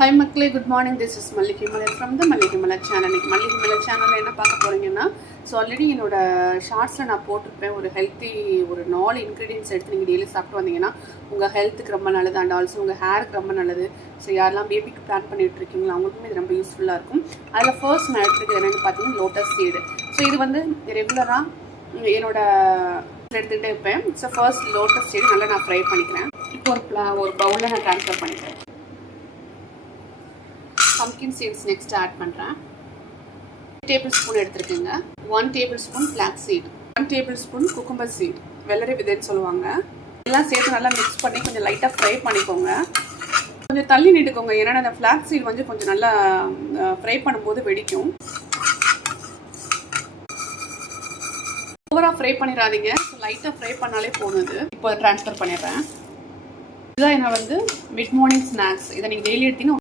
Hi Makkale, good morning. This is Malli Himala from the Malli Himala channel. Malli Himala channel என்ன பார்க்க போறீங்கன்னா already என்னோட ஷார்ட்ஸில் நான் போட்டிருப்பேன். ஒரு ஹெல்த்தி ஒரு 4 இன்க்ரீடியன்ஸ் எடுத்து நீங்கள் டெய்லி சாப்பிட்டு வந்தீங்கன்னா உங்கள் ஹெல்த்துக்கு ரொம்ப நல்லது அண்ட் ஆல்சோ உங்கள் ஹேருக்கு ரொம்ப நல்லது. ஸோ யாரெல்லாம் பேபிக்கு பிளான் பண்ணிட்டு இருக்கீங்களோ அவங்களுக்குமே இது ரொம்ப யூஸ்ஃபுல்லாக இருக்கும். அதில் ஃபர்ஸ்ட் நான் எடுத்துக்கிறது என்னென்னு பார்த்தீங்கன்னா லோட்டஸ் சீடு. ஸோ இது வந்து ரெகுலராக என்னோட எடுத்துகிட்டே இருப்பேன். ஸோ ஃபர்ஸ்ட் லோட்டஸ் சீடு நல்லா நான் ஃப்ரை பண்ணிக்கிறேன். இப்போ ஒரு பவுலில் நான் ட்ரான்ஸ்ஃபர் பண்ணிக்கிறேன். pumpkin seeds next add பண்றேன். 2 tablespoon எடுத்துக்கங்க. 1 tablespoon flax seed, 1 tablespoon cucumber seed, வெள்ளரி விதைன்னு சொல்லுவாங்க. எல்லாம் சேர்த்து நல்லா mix பண்ணி கொஞ்சம் லைட்டா ஃப்ரை பண்ணிக்கோங்க. கொஞ்சம் தள்ளி நிட்டுக்கோங்க, ஏன்னா அந்த flax seed வந்து கொஞ்சம் நல்லா ஃப்ரை பண்ணும்போது வெடிக்கும். ஓவரா ஃப்ரை பண்ணிடாதீங்க, லைட்டா ஃப்ரை பண்ணாலே போதும். இப்போ ட்ரான்ஸ்ஃபர் பண்ணிடுறேன். இதுதான் என்ன வந்து மிட் மார்னிங் ஸ்நாக்ஸ். இதை நீங்கள் டெய்லி எடுத்தீங்கன்னா